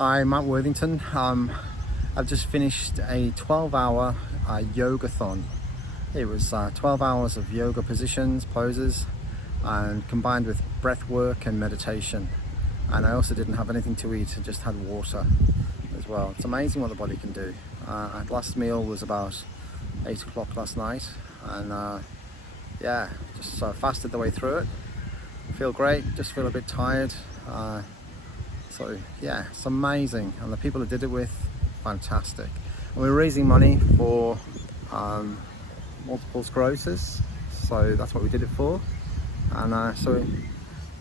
I'm at Worthington. I've just finished a 12-hour yogathon. It was 12 hours of yoga positions, poses, and combined with breath work and meditation. And I also didn't have anything to eat, I just had water as well. It's amazing what the body can do. Last meal was about 8 o'clock last night, and yeah, just fasted the way through it. Feel great, just feel a bit tired. So yeah, it's amazing, and the people I did it with, fantastic. And we're raising money for multiple sclerosis, so that's what we did it for. And so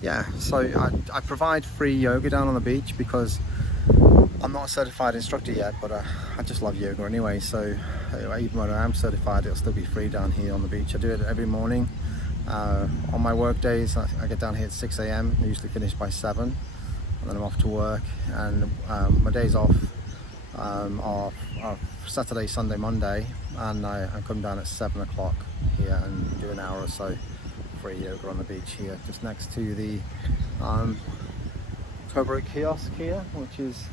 I provide free yoga down on the beach because I'm not a certified instructor yet, but I just love yoga anyway, so even when I am certified, it'll still be free down here on the beach. I do it every morning. On my work days, I get down here at 6 a.m, usually finish by 7, and then I'm off to work. And my days off are Saturday, Sunday, Monday, and I come down at 7 o'clock here and do an hour or so free yoga on the beach here, just next to the Tobruk kiosk here, which is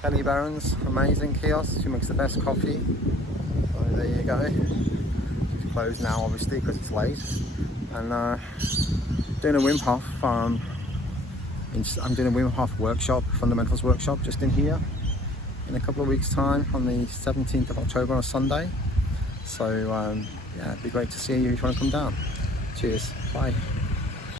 Kelly Barron's amazing kiosk. She makes the best coffee. So there you go. It's closed now, obviously, because it's late. And doing a Wim Hof. I'm doing a Wim Hof workshop, fundamentals workshop, just in here in a couple of weeks' time on the 17th of October on a Sunday. So yeah, it'd be great to see you if you want to come down. Cheers. Bye.